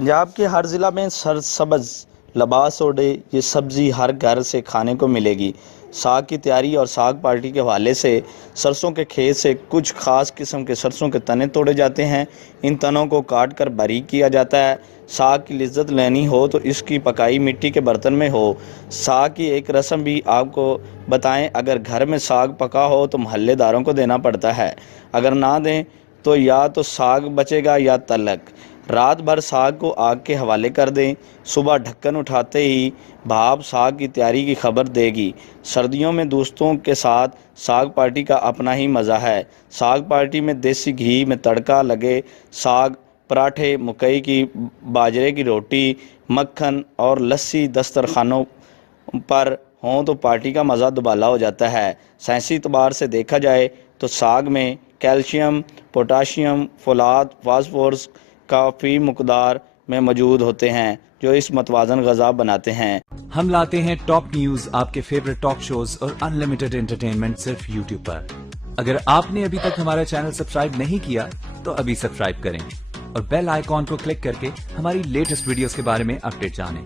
पंजाब के हर ज़िला में सरसब्ज़ लबास ओढ़े ये सब्ज़ी हर घर से खाने को मिलेगी। साग की तैयारी और साग पार्टी के हवाले से सरसों के खेत से कुछ ख़ास किस्म के सरसों के तने तोड़े जाते हैं। इन तनों को काट कर बारीक किया जाता है। साग की लज्जत लेनी हो तो इसकी पकाई मिट्टी के बर्तन में हो। साग की एक रस्म भी आपको बताएं, अगर घर में साग पका हो तो मोहल्लेदारों को देना पड़ता है, अगर ना दें तो या तो साग बचेगा या तलक। रात भर साग को आग के हवाले कर दें, सुबह ढक्कन उठाते ही भाप साग की तैयारी की खबर देगी। सर्दियों में दोस्तों के साथ साग पार्टी का अपना ही मज़ा है। साग पार्टी में देसी घी में तड़का लगे साग, पराठे, मकई की बाजरे की रोटी, मक्खन और लस्सी दस्तरखानों पर हों तो पार्टी का मज़ा दुबाला हो जाता है। साइंसी एतबार से देखा जाए तो साग में कैल्शियम, पोटाशियम, फोलाद, फास्फोरस काफ़ी मकदार में मौजूद होते हैं जो इस मतवाज़न ग़िज़ा बनाते हैं। हम लाते हैं टॉप न्यूज़, आपके फेवरेट टॉक शोज और अनलिमिटेड एंटरटेनमेंट सिर्फ यूट्यूब पर। अगर आपने अभी तक हमारा चैनल सब्सक्राइब नहीं किया तो अभी सब्सक्राइब करें और बेल आइकॉन को क्लिक करके हमारी लेटेस्ट वीडियोस के बारे में अपडेट जानें।